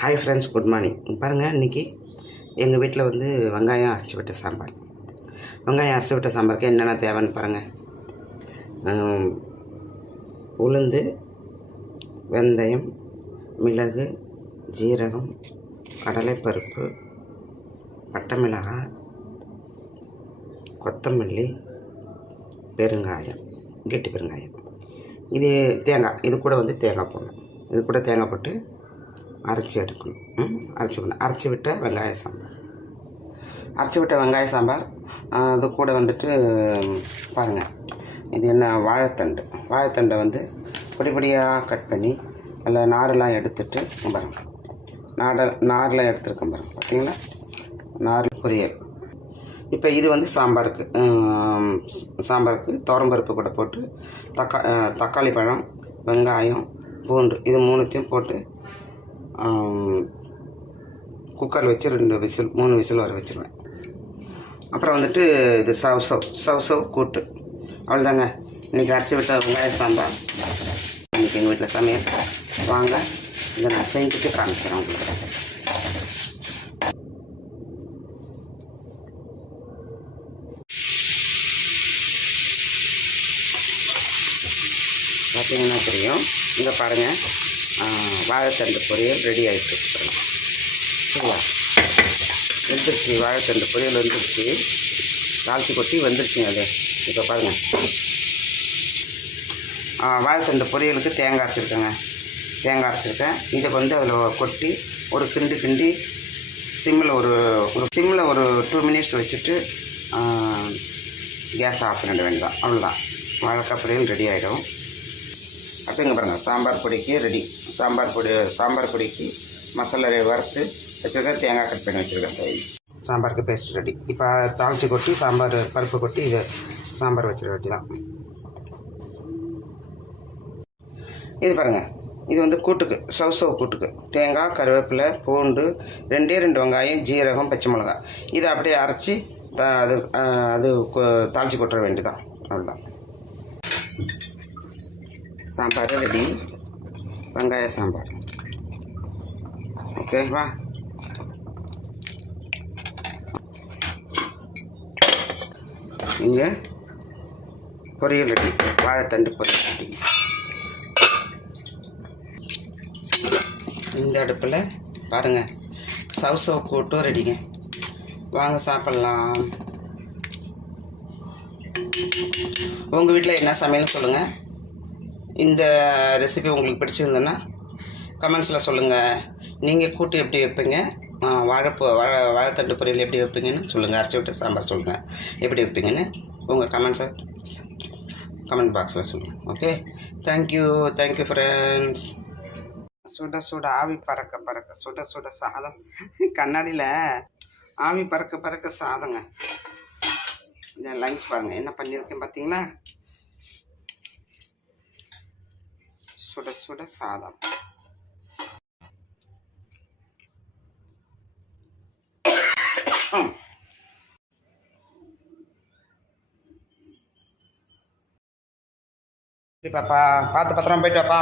Hi friends good morning பாருங்கள் இன்றைக்கி எங்கள் வீட்டில் வந்து வெங்காயம் அரைச்சி விட்ட சாம்பார். வெங்காயம் அரைச்சி விட்ட சாம்பாருக்கு என்னென்ன தேவைன்னு பாருங்கள் உளுந்து வெந்தயம் மிளகு ஜீரகம் கடலைப்பருப்பு பட்டை மிளகாய் கொத்தமல்லி பெருங்காயம் கெட்டி பெருங்காயம். இது தேங்காய் இது கூட வந்து தேங்காய் போடணும். இது கூட தேங்காய் போட்டு அரைச்சி எடுக்கணும். ம்? அரைச்சி அரைச்சி விட்ட வெங்காய சாம்பார். அரைச்சி விட்ட வெங்காய சாம்பார் அது கூட வந்துட்டு பாருங்கள் இது என்ன வாழைத்தண்டு. வாழைத்தண்டை வந்து பொடி பொடியாக கட் பண்ணி அதில் நாரெல்லாம் எடுத்துட்டு பாருங்கள் பாருங்க. நாட நாரெலாம் எடுத்துருக்கேன் பாருங்கள் பார்த்தீங்களா நார் பொரியல். இப்போ இது வந்து சாம்பாருக்கு சாம்பாருக்கு துவரம்பருப்பு கூட போட்டு தக்கா தக்காளி பழம் வெங்காயம் பூண்டு இது மூணுத்தையும் போட்டு குக்கர் வச்சு ரெண்டு விசில் மூணு விசில் வர வச்சுருவேன். அப்புறம் வந்துட்டு இது சவ் சவ் சவ் சவ் கூட்டு. அவ்வளோதாங்க. இன்றைக்கி அரைச்சி விட்ட வெங்காய சாம்பார். இன்றைக்கி எங்கள் வீட்டில் சமையல். வாங்க. இதை நான் செஞ்சுட்டு காமிக்கிறேன் உங்களுக்கு. பார்த்தீங்கன்னா தெரியும். இங்கே பாருங்கள் வாழைத்தண்டு பொரியல் ரெடி ஆகிட்டு பாருங்க சரியா? வெந்துருச்சு வாழைத்தண்டு பொரியல் வந்துருச்சு. தாளித்து கொட்டி வந்துருச்சுங்க அது. இப்போ பாருங்கள் வாழைத்தண்டு பொரியலுக்கு தேங்காய் அரைச்சிருக்கேங்க. தேங்காய் அரைச்சிருக்கேன். இதை வந்து அதில் கொட்டி ஒரு கிண்டு கிண்டி சிம்மில் ஒரு ஒரு சிம்மில் ஒரு டூ மினிட்ஸ் வச்சுட்டு கேஸ் ஆஃப் பண்ணிட வேண்டியதான் அவ்வளோதான் வாழைக்காய் பொரியல் ரெடி ஆகிடும் அப்போ இங்கே பாருங்கள் சாம்பார் பொடிக்கு ரெடி சாம்பார் பொடி சாம்பார் பொடிக்கு மசாலா வறுத்து வச்சுருக்கேன் தேங்காய் கட் பண்ணி வச்சுருக்கேன் சரி. சாம்பாருக்கு பேஸ்ட் ரெடி இப்போ தாளித்து கொட்டி சாம்பார் பருப்பு கொட்டி இது சாம்பார் வச்சிட வேண்டியதான் இது பாருங்கள் இது வந்து கூட்டுக்கு சவ் சவ் கூட்டுக்கு. தேங்காய் கருவேப்பிலை பூண்டு ரெண்டே ரெண்டு வெங்காயம் ஜீரகம் பச்சை மிளகா. இதை அப்படியே அரைச்சி த அது அது கொ- தாளித்து கொட்டுற வேண்டியதான் அவ்வளோதான் சாம்பார் ரெடி வெங்காய சாம்பார் ஓகேவா இங்கே பொரியல் ரெடி வாழைத்தண்டு பொரியல் ரெடி இந்த அடுப்பில் பாருங்கள் சவ் சவ் கூட்டும் ரெடிங்க வாங்க சாப்பிட்லாம் உங்கள் வீட்டில் என்ன சமையல்னு சொல்லுங்கள் இந்த ரெசிபி உங்களுக்கு பிடிச்சிருந்ததுன்னா கமெண்ட்ஸில் சொல்லுங்கள் நீங்கள் கூட்டு எப்படி வைப்பீங்க? வாழைப்பூ வாழை வாழைத்தண்டு பொரியல் எப்படி வைப்பீங்கன்னு சொல்லுங்கள் அரைச்சி விட்டு சாம்பார் சொல்லுங்கள் எப்படி வைப்பீங்கன்னு உங்கள் கமெண்ட்ஸை கமெண்ட் பாக்ஸில் சொல்லுங்கள் ஓகே தேங்க்யூ தேங்க்யூ ஃப்ரெண்ட்ஸ் சுட சுட ஆவி பறக்க பறக்க சுட சுட சாதம். கண்ணாடியில் ஆவி பறக்க பறக்க சாதங்க. லஞ்ச் பாருங்கள் என்ன பண்ணியிருக்கேன் பார்த்தீங்களா சுட சுட சாதம். பாப்பா பார்த்து பத்திரமா போயிட்டு வாப்பா.